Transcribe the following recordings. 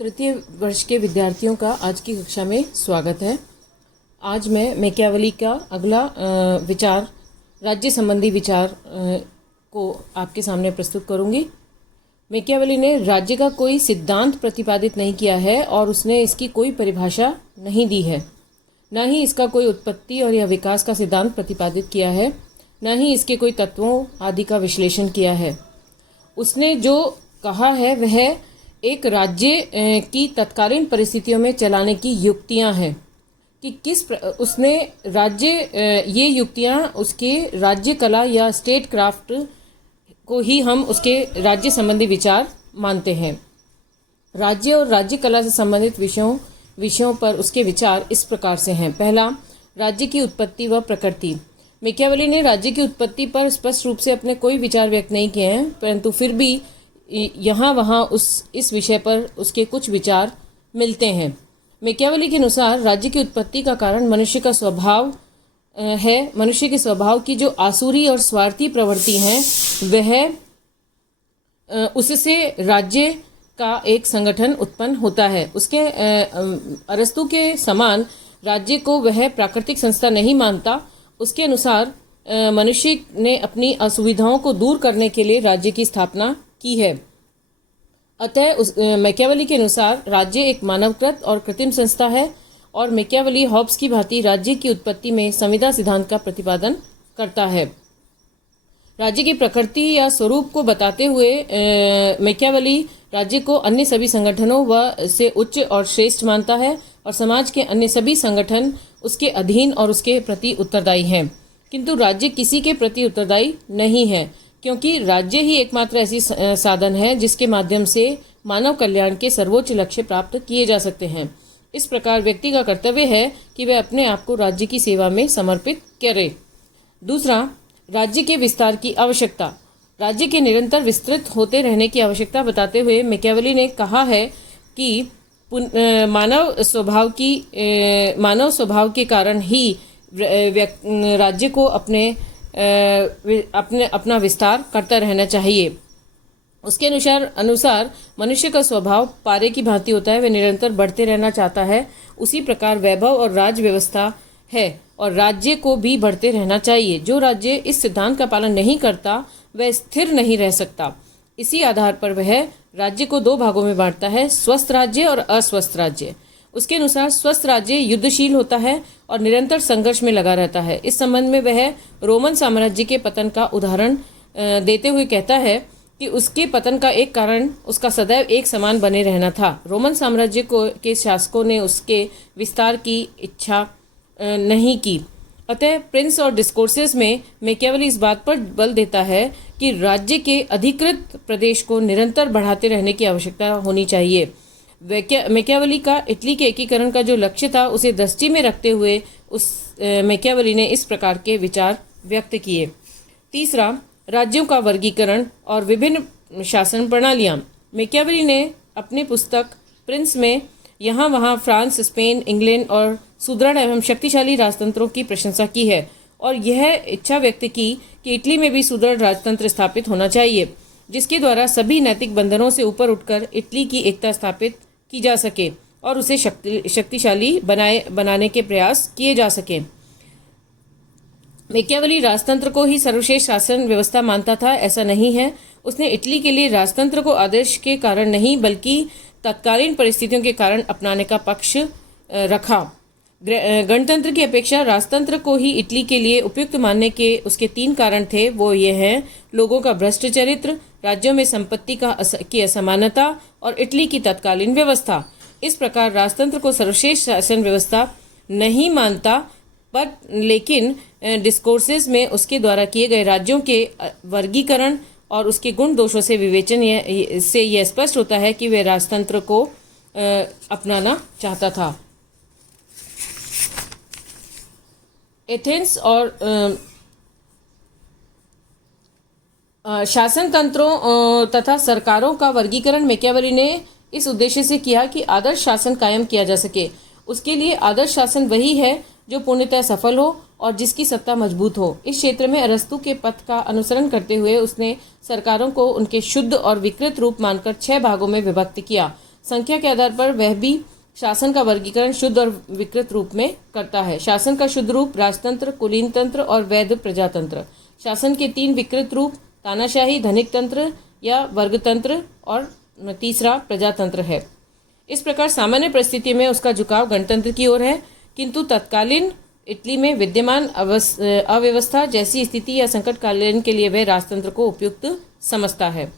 तृतीय वर्ष के विद्यार्थियों का आज की कक्षा में स्वागत है। आज मैं मैकियावेली का अगला विचार, राज्य संबंधी विचार को आपके सामने प्रस्तुत करूंगी। मैकियावेली ने राज्य का कोई सिद्धांत प्रतिपादित नहीं किया है और उसने इसकी कोई परिभाषा नहीं दी है। न ही इसका कोई उत्पत्ति और या विकास का सिद्धांत प्रतिपादित किया है, न ही इसके कोई तत्वों आदि का विश्लेषण किया है। उसने जो कहा है वह एक राज्य की तत्कालीन परिस्थितियों में चलाने की युक्तियां हैं कि उसने राज्य ये युक्तियां उसके राज्य कला या स्टेट क्राफ्ट को ही हम उसके राज्य संबंधी विचार मानते हैं। राज्य और राज्य कला से संबंधित विषयों पर उसके विचार इस प्रकार से हैं। पहला, राज्य की उत्पत्ति व प्रकृति। मैकियावेली ने राज्य की उत्पत्ति पर स्पष्ट रूप से अपने कोई विचार व्यक्त नहीं किए हैं, परंतु फिर भी यहाँ वहाँ इस विषय पर उसके कुछ विचार मिलते हैं। मैकियावेली के अनुसार राज्य की उत्पत्ति का कारण मनुष्य का स्वभाव है। मनुष्य के स्वभाव की जो आसुरी और स्वार्थी प्रवृत्ति हैं वह उससे राज्य का एक संगठन उत्पन्न होता है। उसके अरस्तु के समान राज्य को वह प्राकृतिक संस्था नहीं मानता। उसके अनुसार मनुष्य ने अपनी असुविधाओं को दूर करने के लिए राज्य की स्थापना की है। अतः मैकियावेली के अनुसार राज्य एक मानवकृत और कृत्रिम संस्था है और मैकियावेली हॉब्स की भांति राज्य की उत्पत्ति में संविदा सिद्धांत का प्रतिपादन करता है। राज्य की प्रकृति या स्वरूप को बताते हुए मैकियावेली राज्य को अन्य सभी संगठनों व से उच्च और श्रेष्ठ मानता है और समाज के अन्य सभी संगठन उसके अधीन और उसके प्रति उत्तरदायी हैं। किंतु राज्य किसी के प्रति उत्तरदायी नहीं है, क्योंकि राज्य ही एकमात्र ऐसी साधन है जिसके माध्यम से मानव कल्याण के सर्वोच्च लक्ष्य प्राप्त किए जा सकते हैं। इस प्रकार व्यक्ति का कर्तव्य है कि वह अपने आप को राज्य की सेवा में समर्पित करे। दूसरा, राज्य के विस्तार की आवश्यकता। राज्य के निरंतर विस्तृत होते रहने की आवश्यकता बताते हुए मैकियावेली ने कहा है कि मानव स्वभाव के कारण ही राज्य को अपना विस्तार करता रहना चाहिए। उसके अनुसार मनुष्य का स्वभाव पारे की भांति होता है, वह निरंतर बढ़ते रहना चाहता है। उसी प्रकार वैभव और राज व्यवस्था है और राज्य को भी बढ़ते रहना चाहिए। जो राज्य इस सिद्धांत का पालन नहीं करता वह स्थिर नहीं रह सकता। इसी आधार पर वह राज्य को दो भागों में बांटता है, स्वस्थ राज्य और अस्वस्थ राज्य। उसके अनुसार स्वस्थ राज्य युद्धशील होता है और निरंतर संघर्ष में लगा रहता है। इस संबंध में वह रोमन साम्राज्य के पतन का उदाहरण देते हुए कहता है कि उसके पतन का एक कारण उसका सदैव एक समान बने रहना था। रोमन साम्राज्य के शासकों ने उसके विस्तार की इच्छा नहीं की। अतः प्रिंस और डिस्कोर्सेस में मैकियावेली इस बात पर बल देता है कि राज्य के अधिकृत प्रदेश को निरंतर बढ़ाते रहने की आवश्यकता होनी चाहिए। मैकियावेली का इटली के एकीकरण का जो लक्ष्य था उसे दृष्टि में रखते हुए मैकियावेली ने इस प्रकार के विचार व्यक्त किए। तीसरा, राज्यों का वर्गीकरण और विभिन्न शासन प्रणालियां। मैकियावेली ने अपनी पुस्तक प्रिंस में यहाँ वहाँ फ्रांस, स्पेन, इंग्लैंड और सुदृढ़ एवं शक्तिशाली राजतंत्रों की प्रशंसा की है और यह इच्छा व्यक्त की कि इटली में भी सुदृढ़ राजतंत्र स्थापित होना चाहिए, जिसके द्वारा सभी नैतिक बंधनों से ऊपर उठकर इटली की एकता स्थापित की जा सके और उसे शक्तिशाली बनाने के प्रयास किए जा सके। मैकियावेली राजतंत्र को ही सर्वश्रेष्ठ शासन व्यवस्था मानता था, ऐसा नहीं है। उसने इटली के लिए राजतंत्र को आदर्श के कारण नहीं बल्कि तत्कालीन परिस्थितियों के कारण अपनाने का पक्ष रखा। गणतंत्र की अपेक्षा राजतंत्र को ही इटली के लिए उपयुक्त मानने के उसके 3 कारण थे। वो ये हैं: लोगों का भ्रष्ट चरित्र, राज्यों में संपत्ति की असमानता और इटली की तत्कालीन व्यवस्था। इस प्रकार राजतंत्र को सर्वश्रेष्ठ शासन व्यवस्था नहीं मानता, लेकिन डिस्कोर्सेस में उसके द्वारा किए गए राज्यों के वर्गीकरण और उसके गुण दोषों से विवेचन से यह स्पष्ट होता है कि वह राजतंत्र को अपनाना चाहता था। एथेंस और शासन तंत्रों तथा सरकारों का वर्गीकरण मैकियावेली ने इस उद्देश्य से किया कि आदर्श शासन कायम किया जा सके। उसके लिए आदर्श शासन वही है जो पूर्णतः सफल हो और जिसकी सत्ता मजबूत हो। इस क्षेत्र में अरस्तु के पथ का अनुसरण करते हुए उसने सरकारों को उनके शुद्ध और विकृत रूप मानकर 6 भागों में विभक्त किया। संख्या के आधार पर वह भी शासन का वर्गीकरण शुद्ध और विकृत रूप में करता है। शासन का शुद्ध रूप राजतंत्र, कुलीन तंत्र और वैध प्रजातंत्र। शासन के 3 विकृत रूप तानाशाही, धनिक तंत्र या वर्गतंत्र और तीसरा प्रजातंत्र है। इस प्रकार सामान्य परिस्थिति में उसका झुकाव गणतंत्र की ओर है, किंतु तत्कालीन इटली में विद्यमान अव्यवस्था जैसी स्थिति या संकटकालीन के लिए वह राजतंत्र को उपयुक्त समझता है।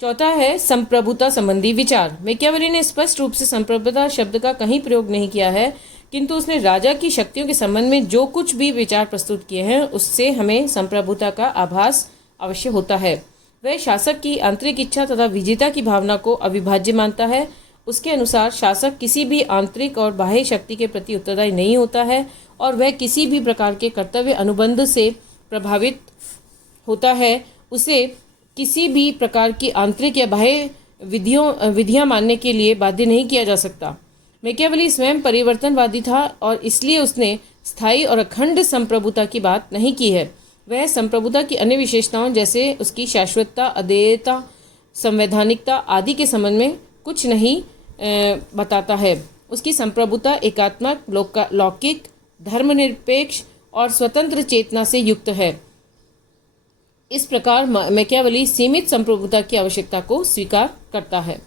चौथा है संप्रभुता संबंधी विचार। मैकियावेली ने स्पष्ट रूप से संप्रभुता शब्द का कहीं प्रयोग नहीं किया है, किंतु उसने राजा की शक्तियों के संबंध में जो कुछ भी विचार प्रस्तुत किए हैं उससे हमें संप्रभुता का आभास अवश्य होता है। वह शासक की आंतरिक इच्छा तथा विजेता की भावना को अविभाज्य मानता है। उसके अनुसार शासक किसी भी आंतरिक और बाह्य शक्ति के प्रति उत्तरदायी नहीं होता है और वह किसी भी प्रकार के कर्तव्य अनुबंध से प्रभावित होता है। उसे किसी भी प्रकार की आंतरिक या बाह्य विधियां मानने के लिए बाध्य नहीं किया जा सकता। मैकियावेली स्वयं परिवर्तनवादी था और इसलिए उसने स्थायी और अखंड संप्रभुता की बात नहीं की है। वह संप्रभुता की अन्य विशेषताओं जैसे उसकी शाश्वतता, अदेयता, संवैधानिकता आदि के संबंध में कुछ नहीं बताता है। उसकी संप्रभुता एकात्मक, लौकिक, धर्मनिरपेक्ष और स्वतंत्र चेतना से युक्त है। इस प्रकार मैकियावेली सीमित संप्रभुता की आवश्यकता को स्वीकार करता है।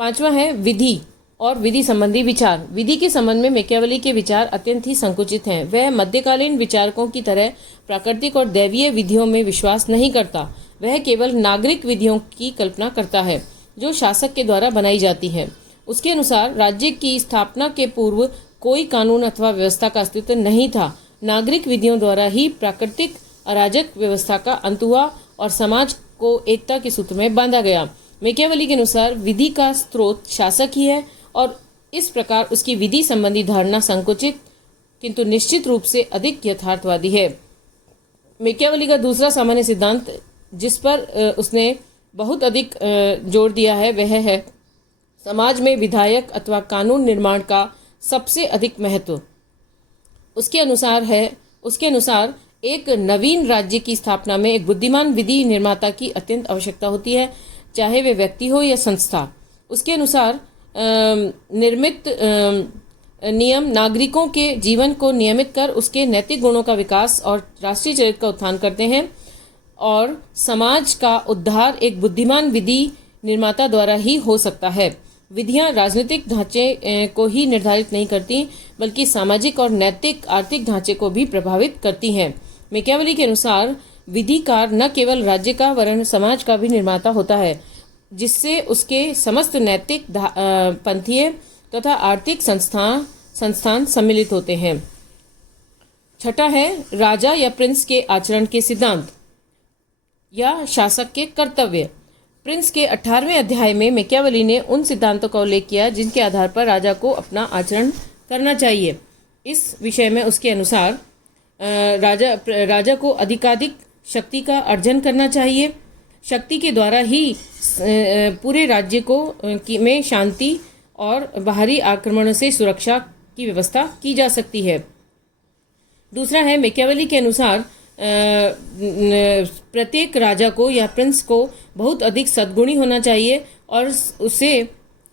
5वां है विधि और विधि संबंधी विचार। विधि के संबंध में मैकियावेली के विचार अत्यंत ही संकुचित हैं। वह मध्यकालीन विचारकों की तरह प्राकृतिक और दैवीय विधियों में विश्वास नहीं करता। वह केवल नागरिक विधियों की कल्पना करता है जो शासक के द्वारा बनाई जाती है। उसके अनुसार राज्य की स्थापना के पूर्व कोई कानून अथवा व्यवस्था का अस्तित्व नहीं था। नागरिक विधियों द्वारा ही प्राकृतिक अराजक व्यवस्था का अंत हुआ और समाज को एकता के सूत्र में बांधा गया। मैकियावेली के अनुसार विधि का स्रोत शासक ही है और इस प्रकार उसकी विधि संबंधी धारणा संकुचित किंतु निश्चित रूप से अधिक यथार्थवादी है। मैकियावेली का दूसरा सामान्य सिद्धांत जिस पर उसने बहुत अधिक जोर दिया है वह है समाज में विधायक अथवा कानून निर्माण का सबसे अधिक महत्व। उसके अनुसार एक नवीन राज्य की स्थापना में एक बुद्धिमान विधि निर्माता की अत्यंत आवश्यकता होती है, चाहे वे व्यक्ति हो या संस्था। उसके अनुसार निर्मित नियम नागरिकों के जीवन को नियमित कर उसके नैतिक गुणों का विकास और राष्ट्रीय चरित्र का उत्थान करते हैं और समाज का उद्धार एक बुद्धिमान विधि निर्माता द्वारा ही हो सकता है। विधियां राजनीतिक ढांचे को ही निर्धारित नहीं करती बल्कि सामाजिक और नैतिक आर्थिक ढांचे को भी प्रभावित करती हैं। मैकियावेली के अनुसार विधिकार न केवल राज्य का वरन समाज का भी निर्माता होता है, जिससे उसके समस्त नैतिक, पंथीय तथा आर्थिक संस्थान सम्मिलित होते हैं। छठा है राजा या प्रिंस के आचरण के सिद्धांत या शासक के कर्तव्य। प्रिंस के 18वें अध्याय में मैकियावेली ने उन सिद्धांतों का उल्लेख किया जिनके आधार पर राजा को अपना आचरण करना चाहिए। इस विषय में उसके अनुसार राजा को अधिकाधिक शक्ति का अर्जन करना चाहिए। शक्ति के द्वारा ही पूरे राज्य को में शांति और बाहरी आक्रमण से सुरक्षा की व्यवस्था की जा सकती है। दूसरा है मैकियावेली के अनुसार प्रत्येक राजा को या प्रिंस को बहुत अधिक सद्गुणी होना चाहिए और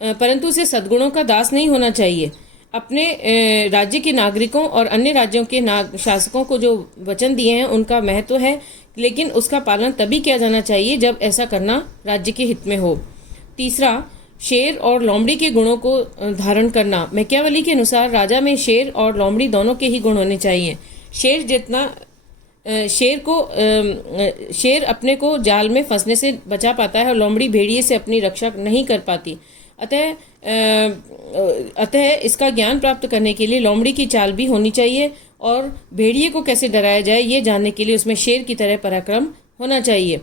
परंतु उसे सद्गुणों का दास नहीं होना चाहिए। अपने राज्य के नागरिकों और अन्य राज्यों के शासकों को जो वचन दिए हैं उनका महत्व है, लेकिन उसका पालन तभी किया जाना चाहिए जब ऐसा करना राज्य के हित में हो। तीसरा, शेर और लोमड़ी के गुणों को धारण करना। मैकियावेली के अनुसार राजा में शेर और लोमड़ी दोनों के ही गुण होने चाहिए। शेर अपने को जाल में फंसने से बचा पाता है और लोमड़ी भेड़िए से अपनी रक्षा नहीं कर पाती। अतः इसका ज्ञान प्राप्त करने के लिए लोमड़ी की चाल भी होनी चाहिए और भेड़िए को कैसे डराया जाए ये जानने के लिए उसमें शेर की तरह पराक्रम होना चाहिए।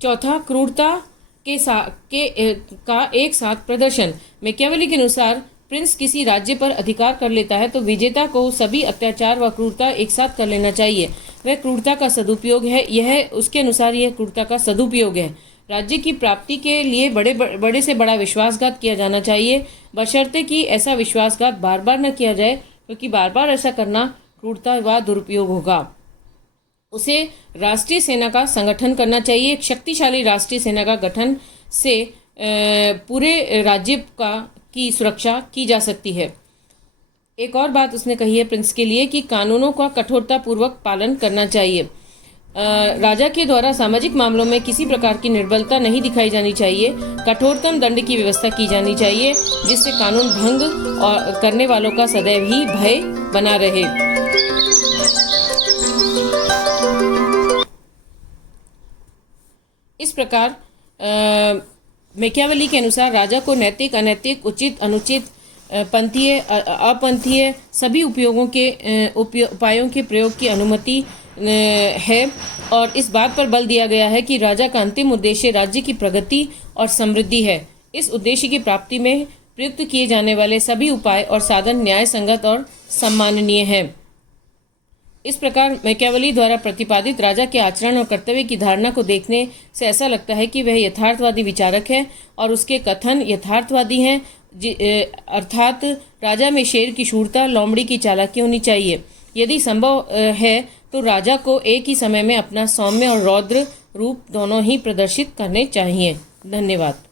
चौथा, क्रूरता का एक साथ प्रदर्शन। मैकियावेली के अनुसार प्रिंस किसी राज्य पर अधिकार कर लेता है तो विजेता को सभी अत्याचार व क्रूरता एक साथ कर लेना चाहिए। वह क्रूरता का सदुपयोग है। उसके अनुसार यह क्रूरता का सदुपयोग है। राज्य की प्राप्ति के लिए बड़े से बड़ा विश्वासघात किया जाना चाहिए, बशर्ते कि ऐसा विश्वासघात बार बार न किया जाए, क्योंकि बार बार ऐसा करना क्रूरता व दुरुपयोग होगा। उसे राष्ट्रीय सेना का संगठन करना चाहिए। एक शक्तिशाली राष्ट्रीय सेना का गठन से पूरे राज्य की सुरक्षा की जा सकती है। एक और बात उसने कही है प्रिंस के लिए कि कानूनों का कठोरतापूर्वक पालन करना चाहिए। राजा के द्वारा सामाजिक मामलों में किसी प्रकार की निर्बलता नहीं दिखाई जानी चाहिए। कठोरतम दंड की व्यवस्था की जानी चाहिए जिससे कानून भंग और करने वालों का सदैव ही भय बना रहे। इस प्रकार मैकियावेली के अनुसार राजा को नैतिक, अनैतिक, उचित, अनुचित, पंथीय, अपंथीय सभी उपायों के प्रयोग की अनुमति है और इस बात पर बल दिया गया है कि राजा का अंतिम उद्देश्य राज्य की प्रगति और समृद्धि है। इस उद्देश्य की प्राप्ति में प्रयुक्त किए जाने वाले सभी उपाय और साधन न्याय संगत और सम्माननीय हैं। इस प्रकार मैकियावेली द्वारा प्रतिपादित राजा के आचरण और कर्तव्य की धारणा को देखने से ऐसा लगता है कि वह यथार्थवादी विचारक है और उसके कथन यथार्थवादी हैं, अर्थात राजा में शेर की शूरता, लोमड़ी की चालाकी होनी चाहिए। यदि संभव है तो राजा को एक ही समय में अपना सौम्य और रौद्र रूप दोनों ही प्रदर्शित करने चाहिए। धन्यवाद।